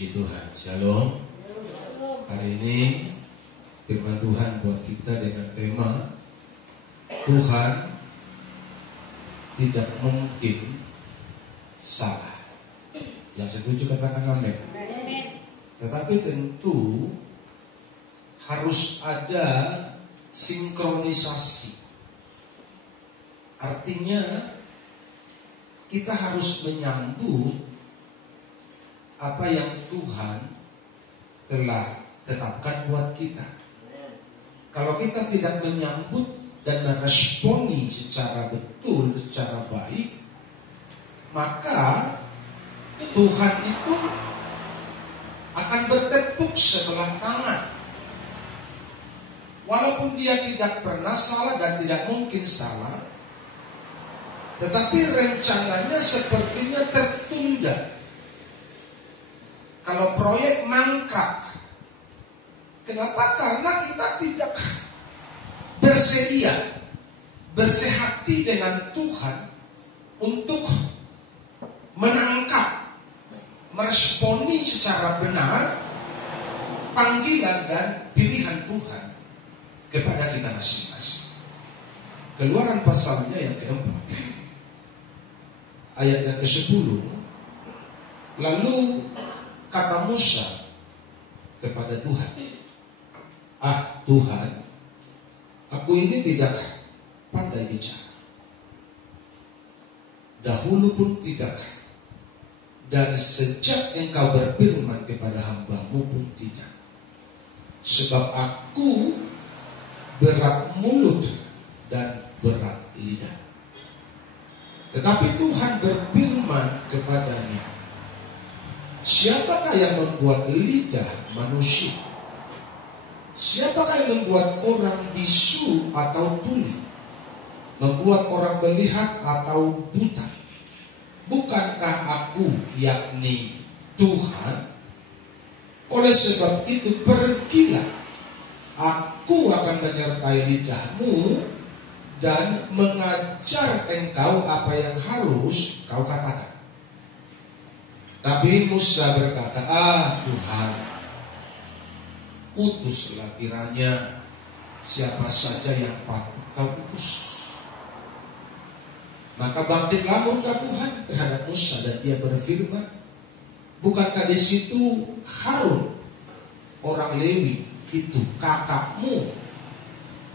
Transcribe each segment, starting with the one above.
Puji Tuhan. Shalom. Hari ini firman Tuhan buat kita dengan tema Tuhan tidak mungkin salah. Yang setuju katakan amin. Tetapi tentu harus ada sinkronisasi. Artinya kita harus menyambut apa yang Tuhan telah tetapkan buat kita. Kalau kita tidak menyambut dan meresponi secara betul, secara baik, maka Tuhan itu akan bertepuk sebelah tangan. Walaupun dia tidak pernah salah dan tidak mungkin salah, tetapi rencananya sepertinya tertunda. Kalau proyek mangkrak, kenapa? Karena kita tidak bersedia, bersehati dengan Tuhan untuk menangkap, meresponi secara benar panggilan dan pilihan Tuhan kepada kita masing-masing. Keluaran pasalnya yang keempat, ayat yang ke-10. Lalu kata Musa kepada Tuhan, Tuhan, aku ini tidak pandai bicara, dahulu pun tidak, dan sejak engkau berfirman kepada hambamu pun tidak. Sebab aku berat mulut dan berat lidah. Tetapi Tuhan berfirman kepadanya, siapakah yang membuat lidah manusia? Siapakah yang membuat orang bisu atau tuli? Membuat orang melihat atau buta? Bukankah aku, yakni Tuhan? Oleh sebab itu pergilah, aku akan menyertai lidahmu dan mengajar engkau apa yang harus kau katakan. Tapi Musa berkata, Tuhan, utuslah kiranya siapa saja yang patut kau utus. Maka bangkitlah murka Tuhan terhadap Musa dan dia berfirman, bukankah di situ Harun orang Lewi itu kakakmu?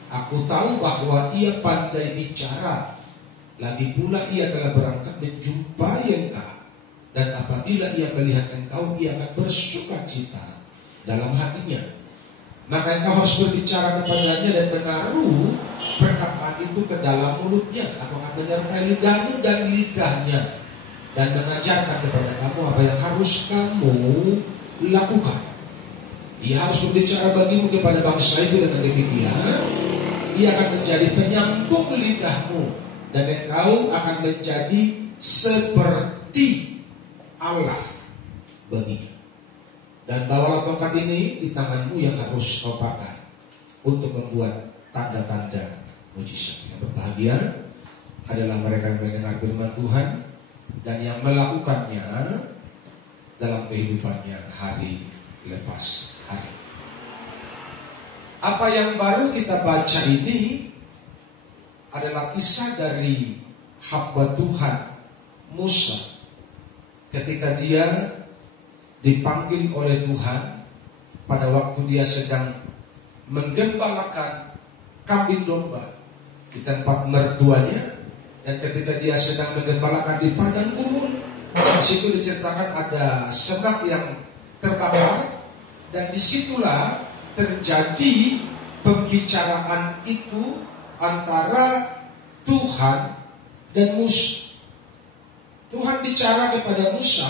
Aku tahu bahwa ia pandai bicara, lagi pula ia telah berangkat menjumpai engkau. Dan apabila ia melihat engkau, ia akan bersuka cita dalam hatinya. Maka engkau harus berbicara kepadanya dan menaruh perkataan itu ke dalam mulutnya. Aku akan menyertai lidahmu dan lidahnya, dan mengajarkan kepada kamu apa yang harus kamu lakukan. Ia harus berbicara bagimu kepada bangsa itu dengan demikian. Ia akan menjadi penyambung lidahmu, dan engkau akan menjadi seperti Allah baginya. Dan bawalah tongkat ini di tanganmu yang harus kau pakai untuk membuat tanda-tanda mujizat. Yang berbahagia adalah mereka yang mendengar firman Tuhan dan yang melakukannya dalam kehidupannya hari lepas hari. Apa yang baru kita baca ini adalah kisah dari hamba Tuhan Musa ketika dia dipanggil oleh Tuhan pada waktu dia sedang menggembalakan kambing domba di tempat mertuanya, dan ketika dia sedang menggembalakan di padang gurun, di situ diceritakan ada semak yang terbakar, dan disitulah terjadi pembicaraan itu antara Tuhan dan Musa. Tuhan bicara kepada Musa,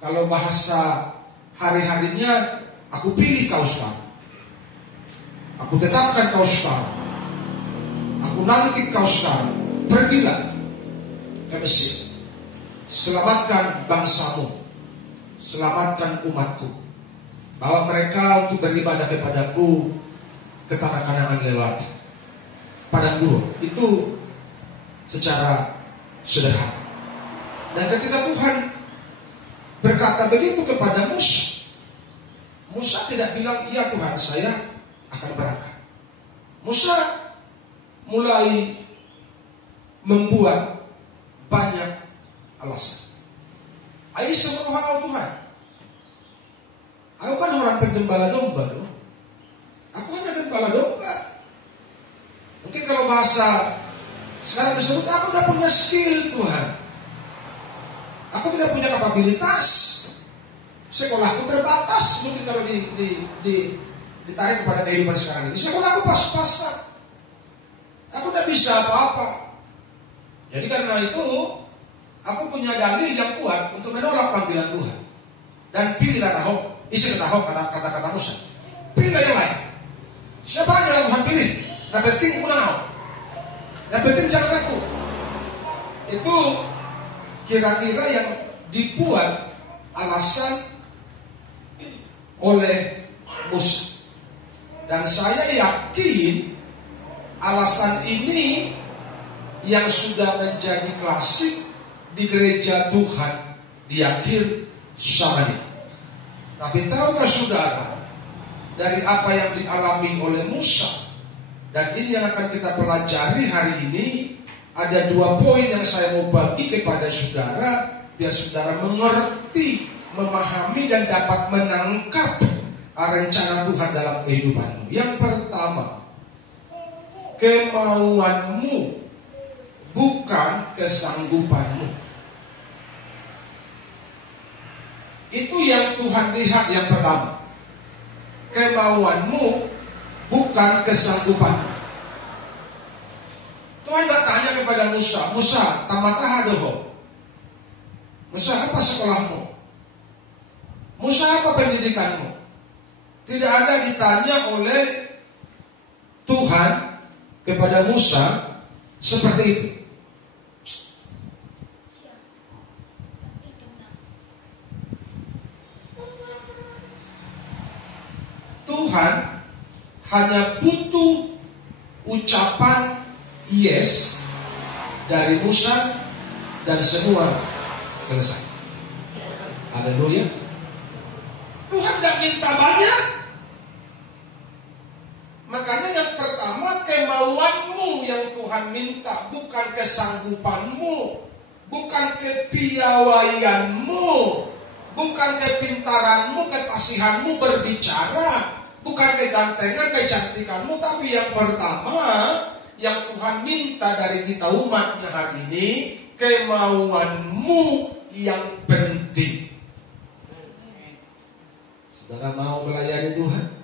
kalau bahasa hari-harinya, aku pilih kau sekarang, aku tetapkan kau sekarang, aku lantik kau sekarang, pergilah ke Mesir, selamatkan bangsamu, selamatkan umatku, bawa mereka untuk beribadah kepadaku ke tanah Kanaan lewat padang gurun. Itu secara sederhana. Dan ketika Tuhan berkata begitu kepada Musa, Musa tidak bilang, iya Tuhan saya akan berangkat. Musa mulai membuat banyak alasan. Ayo semua hal Tuhan. Aku kan orang penggembala domba dong. Aku hanya gembala domba. Mungkin kalau bahasa sekarang disebut, aku tidak punya skill Tuhan. Aku tidak punya kapabilitas. Sekolahku terbatas. Mungkin kalau ditarik kepada kehidupan sekarang ini, sekolahku pas-pasan. Aku tidak bisa apa-apa. Jadi karena itu, aku punya dalil yang kuat untuk menolak panggilan Tuhan. Dan pilihlah Ahok. Isi kata Ahok, kata-kata Musa. Pilihlah yang lain. Siapa yang Tuhan pilih? Yang penting Ahok. Yang penting jangan aku. Itu kira-kira yang dibuat alasan oleh Musa. Dan saya yakin alasan ini yang sudah menjadi klasik di gereja Tuhan di akhir zaman ini. Tapi tahukah saudara, dari apa yang dialami oleh Musa, dan ini yang akan kita pelajari hari ini, ada 2 poin yang saya mau bagi kepada saudara, biar saudara mengerti, memahami, dan dapat menangkap rencana Tuhan dalam kehidupanmu. Yang pertama, kemauanmu bukan kesanggupanmu. Itu yang Tuhan lihat yang pertama. Kemauanmu bukan kesanggupanmu. Tuhan gak tanya kepada Musa, Musa, tamatah adoho. Musa, apa sekolahmu? Musa, apa pendidikanmu? Tidak ada ditanya oleh Tuhan kepada Musa seperti itu. Tuhan hanya butuh ucapan yes dari Musa dan semua selesai. Haleluya. Tuhan gak minta banyak. Makanya yang pertama, kemauanmu yang Tuhan minta, bukan kesanggupanmu, bukan kepiawaianmu, bukan kepintaranmu, kepasihanmu berbicara, bukan kegantengan, kecantikanmu. Tapi yang pertama yang Tuhan minta dari kita umatnya hari ini, kemauanmu yang penting. Saudara mau melayani Tuhan?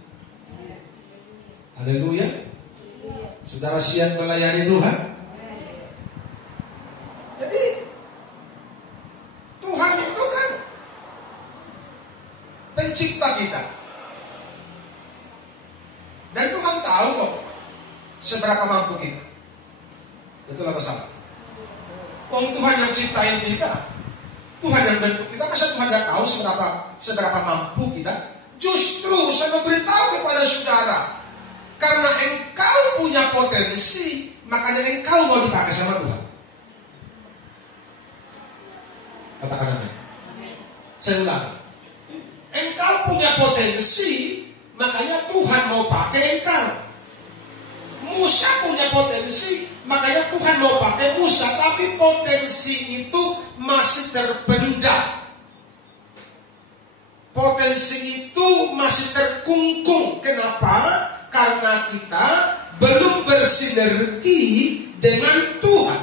Haleluya. Saudara siap melayani Tuhan? Jadi Tuhan itu kan pencipta kita. Dan Tuhan tahu kok seberapa mampu kita. Betul apa salah? Tuhan yang ciptain kita, Tuhan yang bentuk kita, masa Tuhan tidak tahu seberapa mampu kita? Justru saya memberitahu kepada saudara, karena engkau punya potensi, makanya engkau mau dipakai sama Tuhan. Katakan amin. Saya ulangi. Engkau punya potensi, makanya Tuhan mau pakai engkau. Musa punya potensi, makanya Tuhan mau pakai Musa. Tapi potensi itu masih terpendam. Potensi itu masih terkungkung. Kenapa? Karena kita belum bersinergi dengan Tuhan.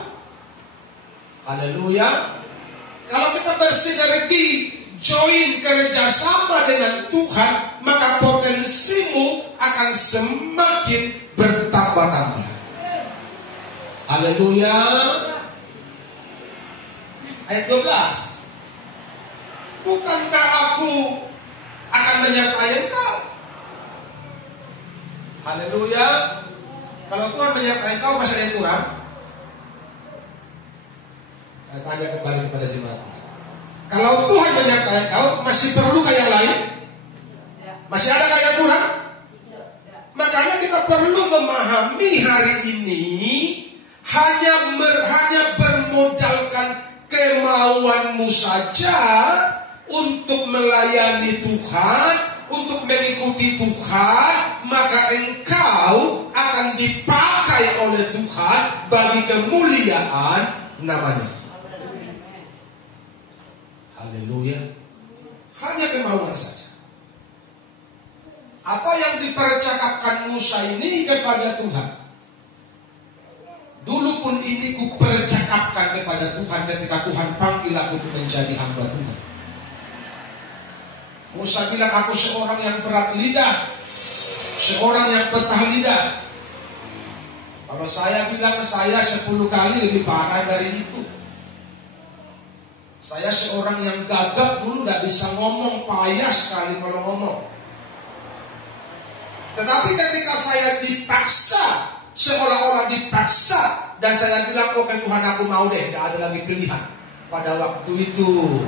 Haleluya. Kalau kita bersinergi, join kerjasama dengan Tuhan, maka potensimu akan semakin bertambah-tambah. Haleluya. Ayat 12. Bukankah aku akan menyertai engkau? Haleluya. Kalau Tuhan menyertai engkau, masih ada yang kurang? Saya tanya kembali kepada jemaat. Kalau Tuhan menyertai engkau, masih perlukah yang lain? Masih adakah yang kurang? Makanya kita perlu memahami hari ini, hanya bermodalkan kemauanmu saja untuk melayani Tuhan, untuk mengikuti Tuhan, maka engkau akan dipakai oleh Tuhan bagi kemuliaan namanya. Haleluya. Hanya kemauan saja. Apa yang dipercakapkan Musa ini kepada Tuhan, dulu pun ini ku percakapkan kepada Tuhan ketika Tuhan panggil aku untuk menjadi hamba Tuhan. Musa bilang, aku seorang yang berat lidah, seorang yang petah lidah. Kalau saya bilang, saya 10 kali lebih parah dari itu. Saya seorang yang gagap dulu, gak bisa ngomong, payah sekali kalau ngomong. Tetapi ketika saya dipaksa, seolah-olah dipaksa, dan saya bilang, oke Tuhan, aku mau deh, gak ada lagi pilihan. Pada waktu itu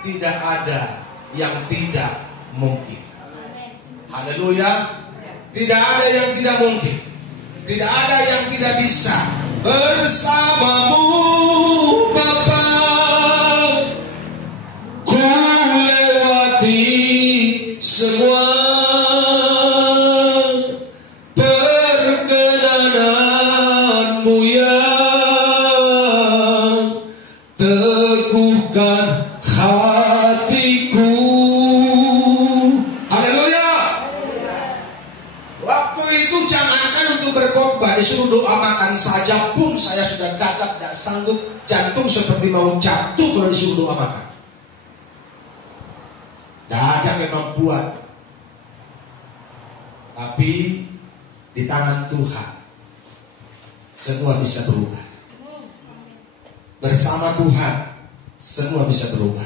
tidak ada yang tidak mungkin. Haleluya. Tidak ada yang tidak mungkin. Tidak ada yang tidak bisa. Bersamamu Bapa, ku lewati semua perkenananmu yang teguhkan hatiku. Haleluya. Waktu itu jangankan untuk berkhotbah, disuruh doa makan saja pun saya sudah gagap, tidak sanggup, jantung seperti mau jatuh kalau disuruh doa makan. Tidak ada kemampuan. Tapi di tangan Tuhan semua bisa berubah. Bersama Tuhan semua bisa berubah.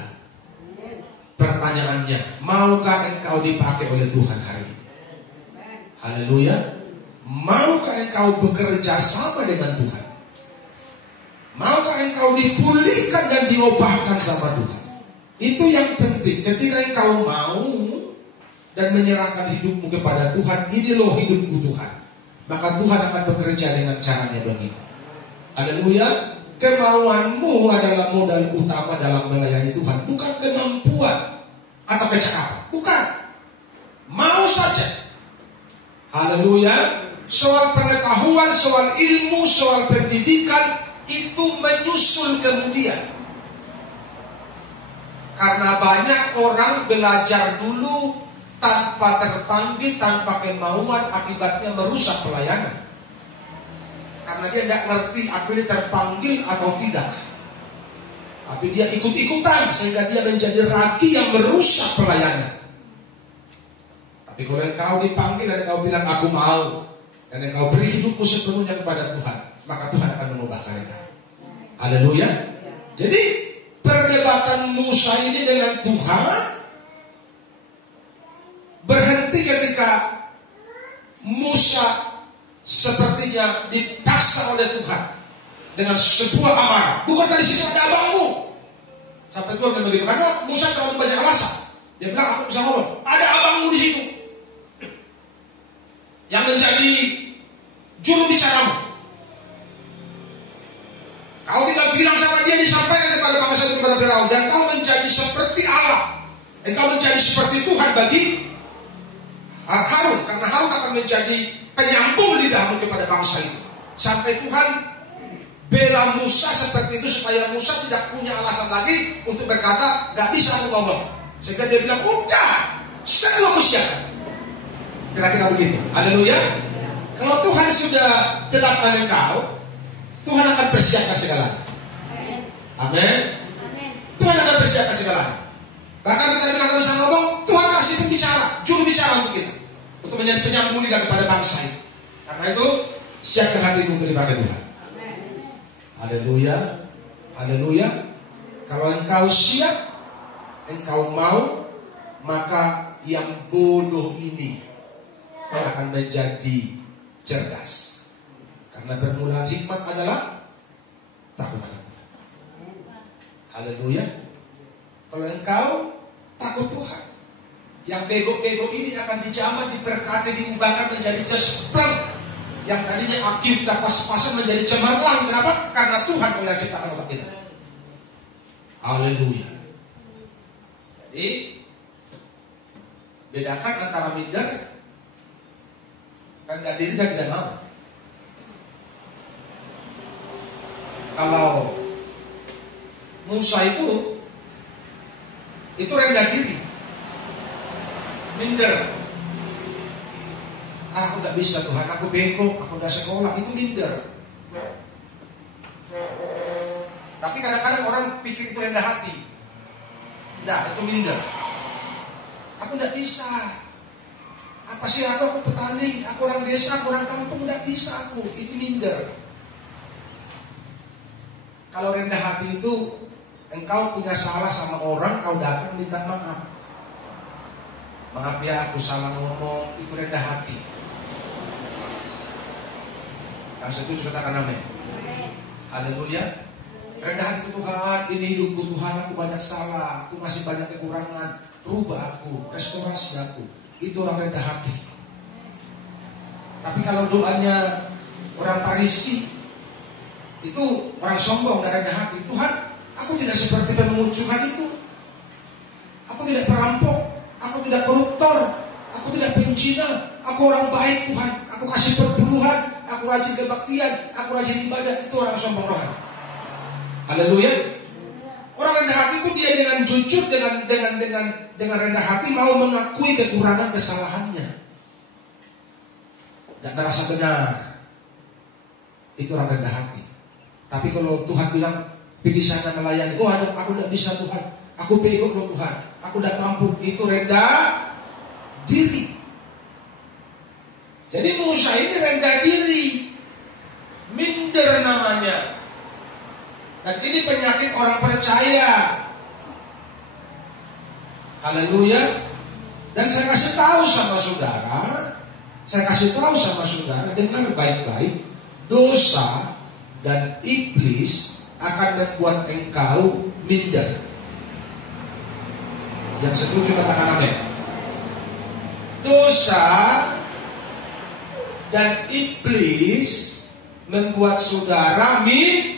Pertanyaannya, maukah engkau dipakai oleh Tuhan hari ini? Haleluya. Maukah engkau bekerja sama dengan Tuhan? Maukah engkau dipulihkan dan diubahkan sama Tuhan? Itu yang penting. Ketika engkau mau dan menyerahkan hidupmu kepada Tuhan, ini loh hidupku Tuhan, maka Tuhan akan bekerja dengan caranya begini. Haleluya. Kemauanmu adalah modal utama dalam melayani Tuhan, bukan kemampuan atau kecakapan, bukan. Mau saja. Haleluya. Soal pengetahuan, soal ilmu, soal pendidikan itu menyusul kemudian. Karena banyak orang belajar dulu tanpa terpanggil, tanpa kemauan, akibatnya merusak pelayanan. Karena dia tidak ngerti apa dia terpanggil atau tidak. Tapi dia ikut-ikutan sehingga dia menjadi ragi yang merusak pelayanan. Tapi kalau engkau dipanggil dan engkau bilang aku mau, dan engkau beri hidupmu sepenuhnya kepada Tuhan, maka Tuhan akan mengubahkan engkau. Haleluya. Jadi perdebatan Musa ini dengan Tuhan berhenti ketika Musa sepertinya dipaksa oleh Tuhan dengan sebuah amarah. Bukankah di situ ada abangmu? Sampai Tuhan bilang begitu. Karena Musa terlalu banyak alasan. Dia bilang, aku bisa ngomong, ada abangmu di situ yang menjadi juru bicaramu. Kau tinggal bilang sama dia, disampaikan kepada bangsa itu, kepada Firaun, dan kau menjadi seperti Allah. Engkau menjadi seperti Tuhan bagi Harun, karena Harun akan menjadi penyambung lidahmu kepada bangsa itu. Sampai Tuhan bela Musa seperti itu supaya Musa tidak punya alasan lagi untuk berkata, gak bisa aku ngomong. Sehingga dia bilang, udah, semua aku siapkan. Kira-kira begitu. Haleluya. Kalau Tuhan sudah tetapkan engkau, Tuhan akan persiapkan segalanya. Amin. Tuhan akan persiapkan segalanya. Bahkan kita bilang kalau bisa ngomong, Tuhan kasih pembicara, juru bicara untuk kita, untuk menjadi penyambung lidah kepada bangsa ini. Karena itu siapkan hatimu untuk dipakai Tuhan. Haleluya. Haleluya. Kalau engkau siap, engkau mau, maka yang bodoh ini akan menjadi cerdas. Karena permulaan hikmat adalah takut akan Tuhan. Haleluya. Kalau engkau takut Tuhan, yang bego-bego ini akan dijamah, diberkati, diubahkan menjadi cespleng. Yang tadinya aktif kita pas-pasan menjadi cemerlang. Kenapa? Karena Tuhan yang ciptakan otak kita. Haleluya. Jadi Bedakan antara minder, rendah diri dan tidak mau. Kalau Musa itu rendah diri, minder. Aku tidak bisa Tuhan, aku bego, aku tidak sekolah, itu minder. Tapi kadang-kadang orang pikir itu rendah hati. Tidak, itu minder. Aku tidak bisa. Apa sih aku petani, aku orang desa, aku orang kampung, tidak bisa aku. Itu minder. Kalau rendah hati itu, engkau punya salah sama orang, kau datang minta maaf. Maaf ya, aku salah ngomong, itu rendah hati. Yang setuju katakan amin. Haleluya. Rendah hati Tuhan, ini hidupku Tuhan, aku banyak salah, aku masih banyak kekurangan, rubah aku, restorasi aku. Itu orang rendah hati. Tapi kalau doanya orang Farisi, itu orang sombong dan rendah hati. Tuhan, aku tidak seperti pemunculkan itu. Aku tidak perampok, aku tidak koruptor, aku tidak pencina, aku orang baik Tuhan. Aku kasih perpuluhan, aku rajin kebaktian, aku rajin ibadah. Itu orang sombong rohani. Haleluya. Orang rendah hati itu dia dengan jujur, dengan rendah hati mau mengakui kekurangan kesalahannya dan merasa benar. Itu orang rendah hati. Tapi kalau Tuhan bilang pergi sana melayani, oh aku tidak bisa Tuhan, aku bego loh Tuhan, aku tidak mampu, itu rendah diri. Jadi Musa ini rendah diri, minder namanya. Dan ini penyakit orang percaya. Haleluya. Dan saya kasih tahu sama saudara, dengar baik-baik, dosa dan iblis akan membuat engkau minder. Yang setuju katakan amin. Dosa dan iblis membuat saudara minder.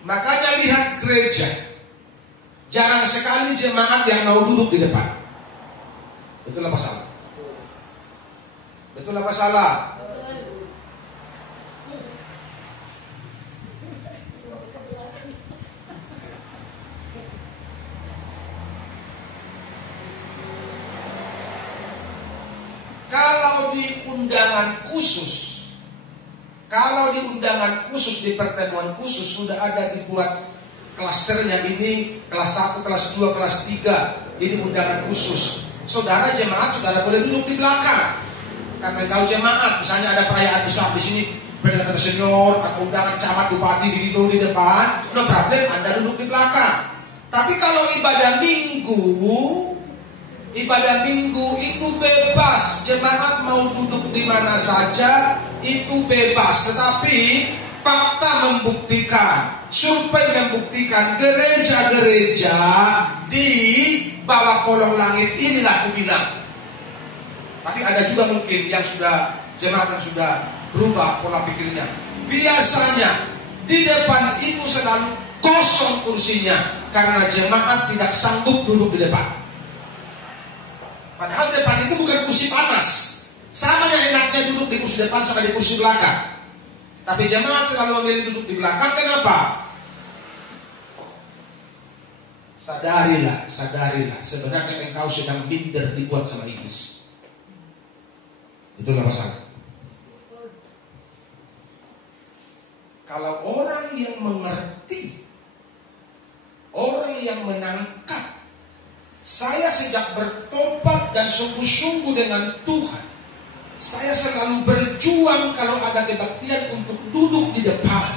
Makanya lihat gereja, jarang sekali jemaat yang mau duduk di depan. Betul apa salah? Betul apa salah? Kalau di undangan khusus, di pertemuan khusus sudah ada dibuat klasternya, ini kelas 1, kelas 2, kelas 3. Ini undangan khusus. Saudara jemaat, saudara boleh duduk di belakang. Karena tahu jemaat, misalnya ada perayaan besar di sini, pendeta senior atau undangan camat, bupati begitu di depan, no problem, Anda duduk di belakang. Tapi kalau ibadah minggu itu bebas, jemaat mau duduk di mana saja itu bebas. Tetapi fakta membuktikan, survei membuktikan, gereja-gereja di bawah kolong langit inilah aku bilang. Tapi ada juga mungkin yang sudah jemaat yang sudah berubah pola pikirnya. Biasanya di depan itu selalu kosong kursinya karena jemaat tidak sanggup duduk di depan. Padahal depan itu bukan kursi panas. Sama yang enaknya duduk di kursi depan sama di kursi belakang. Tapi jemaat selalu memilih duduk di belakang. Kenapa? Sadarilah. Sebenarnya engkau sedang minder dibuat sama iblis. Itulah masalah. Kalau orang yang mengerti, orang yang menangkap, saya sejak bertobat dan sungguh-sungguh dengan Tuhan, saya selalu berjuang kalau ada kebaktian untuk duduk di depan.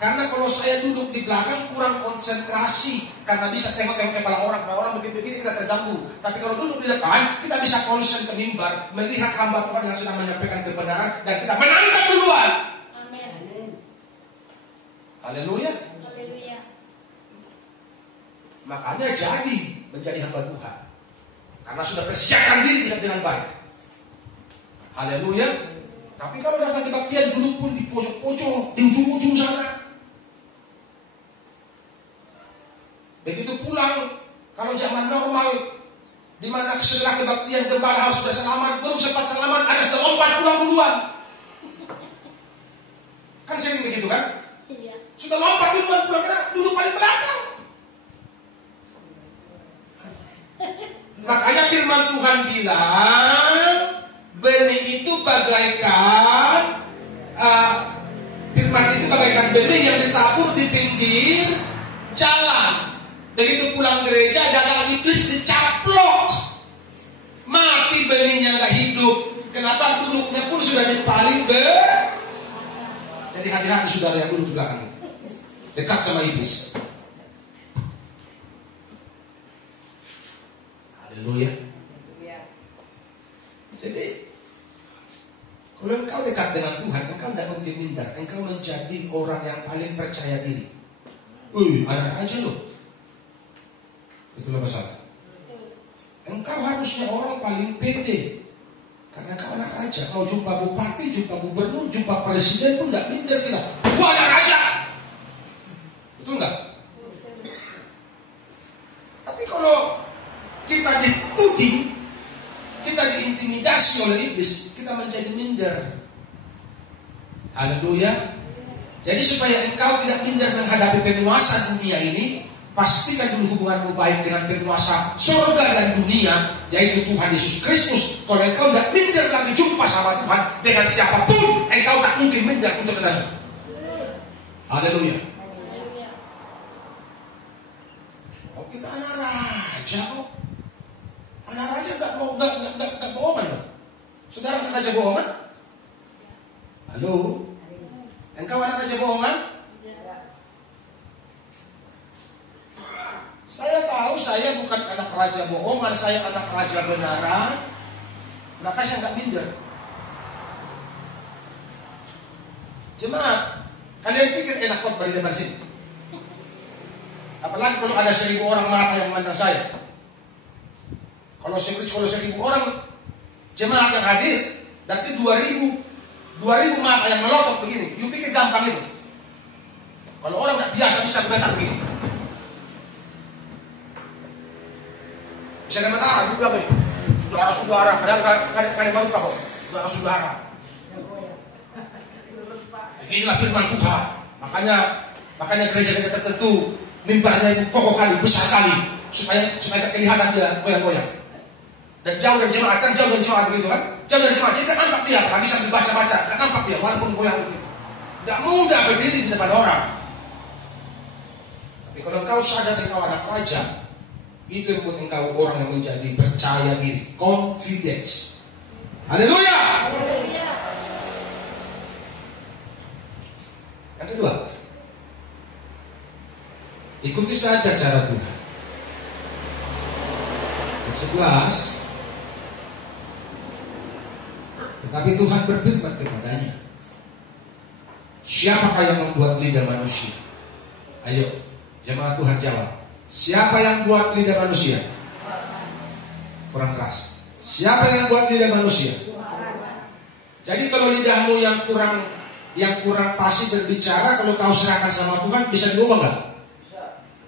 Karena kalau saya duduk di belakang kurang konsentrasi, karena bisa tengok-tengok kepala orang. Kalau orang begini-begini kita terganggu. Tapi kalau duduk di depan, kita bisa konsen ke mimbar, melihat hamba Tuhan yang sedang menyampaikan kebenaran, dan kita menangkap duluan. Amin. Haleluya. Makanya jadi menjadi hamba Tuhan, karena sudah persiapkan diri tidak dengan baik. Haleluya. Tapi kalau datang kebaktian duduk pun di pojok-pojok, di ujung-ujung sana. Begitu pulang, kalau Kalau zaman normal, di mana setelah kebaktian gembala harus sudah selamat, belum sempat selamat, ada sudah lompat pulang duluan. Kan sering begitu kan? Iya. Sudah lompat duluan pulang karena duduk paling belakang. Makanya firman Tuhan bilang, benih itu bagaikan benih yang ditabur di pinggir jalan. Begitu pulang gereja, datang iblis dicaplok, mati benihnya, nggak hidup. Kenapa? Duduknya pun sudah dipaling Jadi hati-hati saudara yang duduk di belakang, dekat sama iblis. Haleluya. Jadi kalau engkau dekat dengan Tuhan, engkau tidak mungkin minder. Engkau menjadi orang yang paling percaya diri. Ada aja loh. Itulah masalah. Engkau harusnya orang paling pede. Karena engkau anak raja. Mau jumpa bupati, jumpa gubernur, jumpa presiden pun tidak minder kita. Gua anak raja. Betul nggak? Tapi kalau kita dituding, kita diintimidasi oleh iblis, kita menjadi minder. Haleluya. Jadi supaya engkau tidak minder menghadapi penguasa dunia ini, pastikan dulu hubunganmu baik dengan penguasa surga dan dunia, yaitu Tuhan Yesus Kristus. Kalau engkau tidak minder lagi jumpa sama Tuhan, dengan siapapun engkau tak mungkin minder untuk ketemu. Haleluya. Oh, kita anak raja kok. Anak raja nggak bohongan loh. Saudara anak raja bohongan? Halo? Engkau anak raja bohongan? Saya tahu saya bukan anak raja bohongan, saya anak raja benaran. Maka saya nggak minder. Jemaat, kalian pikir enak kok berdiri di sini? Apalagi kalau ada 1000 orang mata yang memandang saya. Kalau 1000 orang jemaat yang hadir, berarti 2000 mata yang melotot begini. You pikir gampang itu? Kalau orang nggak biasa bisa bergerak begini. Bisa gemetar, itu apa ini? Saudara-saudara, kalian baru tahu, saudara-saudara. Inilah firman Tuhan. Makanya gereja-gereja tertentu mimbarnya itu kokoh kali, besar kali, supaya kelihatan dia goyang-goyang. Dan jauh dari jemaat, kan jauh dari jemaat begitu kan? Jauh dari jemaat, jadi kan nampak dia, nggak bisa dibaca-baca, nggak nampak dia, walaupun goyang begitu. Nggak mudah berdiri di depan orang. Tapi kalau engkau sadar engkau anak raja, itu yang membuat engkau orang yang menjadi percaya diri, confidence. Haleluya. Yang kedua, ikuti saja cara Tuhan. Yang 11, tetapi Tuhan berfirman kepadanya, siapakah yang membuat lidah manusia? Ayo, jemaat Tuhan jawab. Siapa yang buat lidah manusia? Kurang keras. Siapa yang buat lidah manusia? Jadi kalau lidahmu yang kurang pasti berbicara, kalau kau serahkan sama Tuhan, bisa diubah nggak?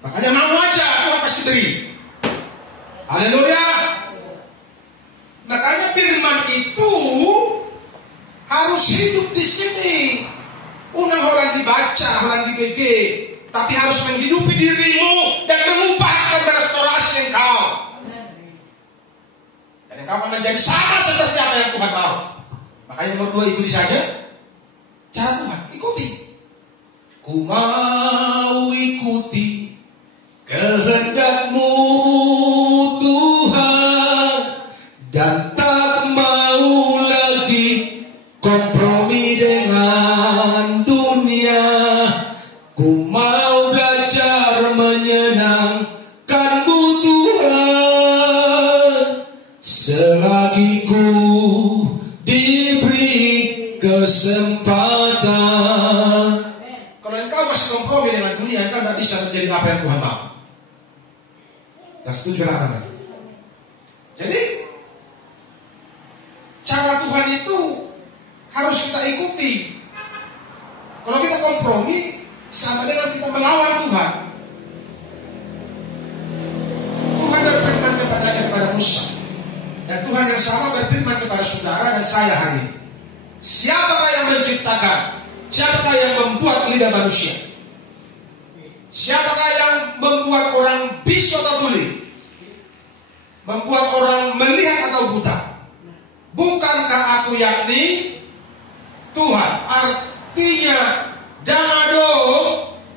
Makanya mau aja, Tuhan pasti beri. Haleluya. Makanya firman itu harus hidup di sini. Unang orang dibaca, orang di-BG, tapi harus menghidupi dirimu dan mengubahkan, merestorasi engkau. Dan engkau akan menjadi sama seperti apa yang Tuhan mau. Makanya nomor 2, ikuti saja cara Tuhan, ikuti. Ku mau ikuti kehendak-Mu Tuhan, dan tak mau lagi kompromi dengan dunia. Ku mau belajar menyenangkan-Mu Tuhan, selagi ku diberi kesempatan. Kalau engkau masih kompromi dengan dunia, engkau tidak bisa menjadi apa yang Tuhan mau. Dan setuju kan? Jadi cara Tuhan itu harus kita ikuti. Kalau kita kompromi, sama dengan kita melawan Tuhan. Tuhan dan saya hari ini. Siapakah yang menciptakan? Siapakah yang membuat lidah manusia? Siapakah yang membuat orang bisu atau tuli? Membuat orang melihat atau buta? Bukankah aku yakni Tuhan? Artinya damado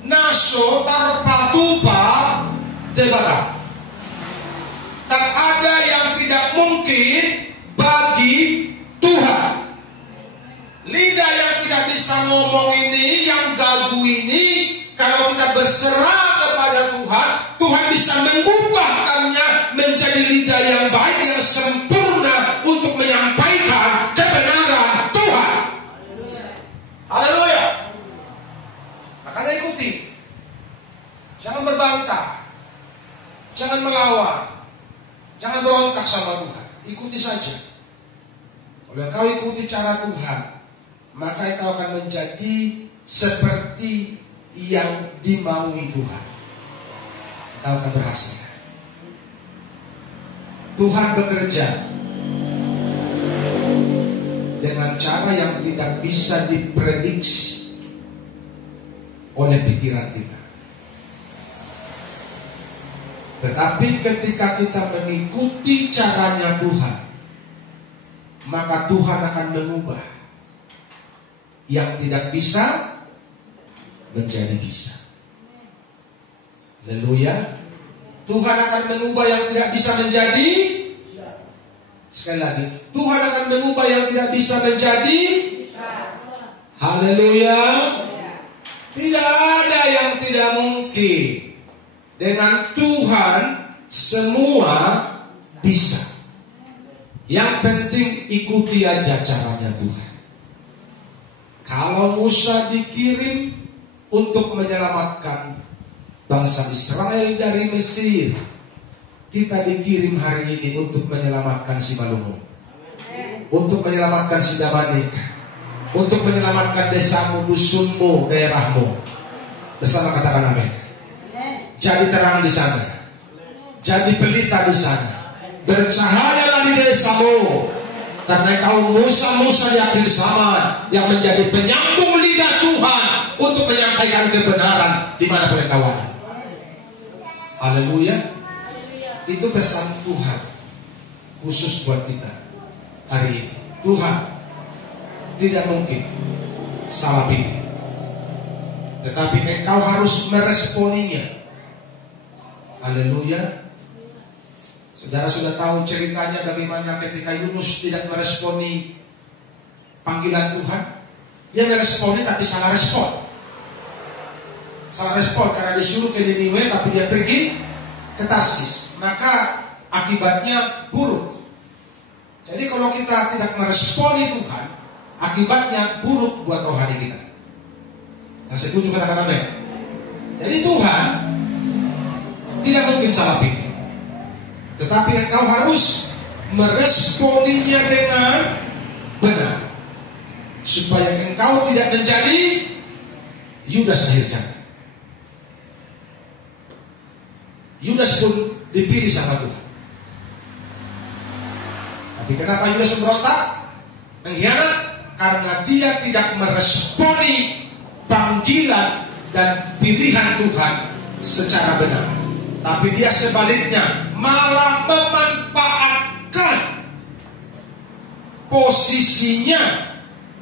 naso tarpatupa debata. Tak ada yang tidak mungkin bagi Tuhan. Lidah yang tidak bisa ngomong ini, yang gagu ini, kalau kita berserah kepada Tuhan, Tuhan bisa mengubahkannya menjadi lidah yang baik, yang sempurna untuk menyampaikan kebenaran Tuhan. Haleluya. Makanya ikuti. Jangan berbantah. Jangan melawan. Jangan berontak sama Tuhan. Ikuti saja. Kalau kau ikuti cara Tuhan, maka kau akan menjadi seperti yang dimaui Tuhan. Kau akan berhasil. Tuhan bekerja dengan cara yang tidak bisa diprediksi oleh pikiran kita. Tetapi ketika kita mengikuti caranya Tuhan, maka Tuhan akan mengubah yang tidak bisa menjadi bisa. Haleluya. Tuhan akan mengubah yang tidak bisa menjadi. Sekali lagi, Tuhan akan mengubah yang tidak bisa menjadi. Haleluya. Tidak ada yang tidak mungkin. Dengan Tuhan semua bisa. Yang penting ikuti aja caranya Tuhan. Kalau Musa dikirim untuk menyelamatkan bangsa Israel dari Mesir, kita dikirim hari ini untuk menyelamatkan si Malungun, untuk menyelamatkan si Damanik, untuk menyelamatkan desamu, dusunmu, daerahmu. Bersama katakan amin. Jadi terang di sana, jadi pelita di sana, bercahayalah di desamu, karena kau Musa-Musa di akhir zaman yang menjadi penyambung lidah Tuhan untuk menyampaikan kebenaran dimanapun yang kau ada. Haleluya. Itu pesan Tuhan khusus buat kita hari ini. Tuhan tidak mungkin salah pilih, tetapi engkau harus meresponinya. Haleluya. Saudara sudah tahu ceritanya bagaimana ketika Yunus tidak meresponi panggilan Tuhan. Dia meresponi tapi salah respon. Salah respon karena disuruh ke Niniwe tapi dia pergi ke Tarsis. Maka akibatnya buruk. Jadi kalau kita tidak meresponi Tuhan, akibatnya buruk buat rohani kita. Yang setuju katakan amin. Jadi Tuhan tidak mungkin salah pilih, tetapi engkau harus meresponinya dengan benar, supaya engkau tidak menjadi Yudas akhir zaman. Yudas pun dipilih sama Tuhan, tapi kenapa Yudas memberontak, mengkhianat? Karena dia tidak meresponi panggilan dan pilihan Tuhan secara benar. Tapi dia sebaliknya malah memanfaatkan posisinya,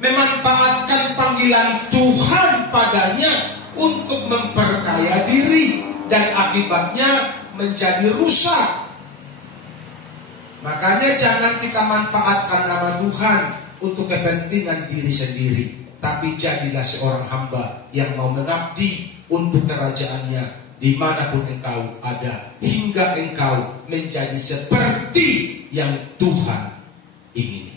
memanfaatkan panggilan Tuhan padanya untuk memperkaya diri, dan akibatnya menjadi rusak. Makanya jangan kita manfaatkan nama Tuhan untuk kepentingan diri sendiri, tapi jadilah seorang hamba yang mau mengabdi untuk kerajaannya dimanapun engkau ada, hingga engkau menjadi seperti yang Tuhan ingini.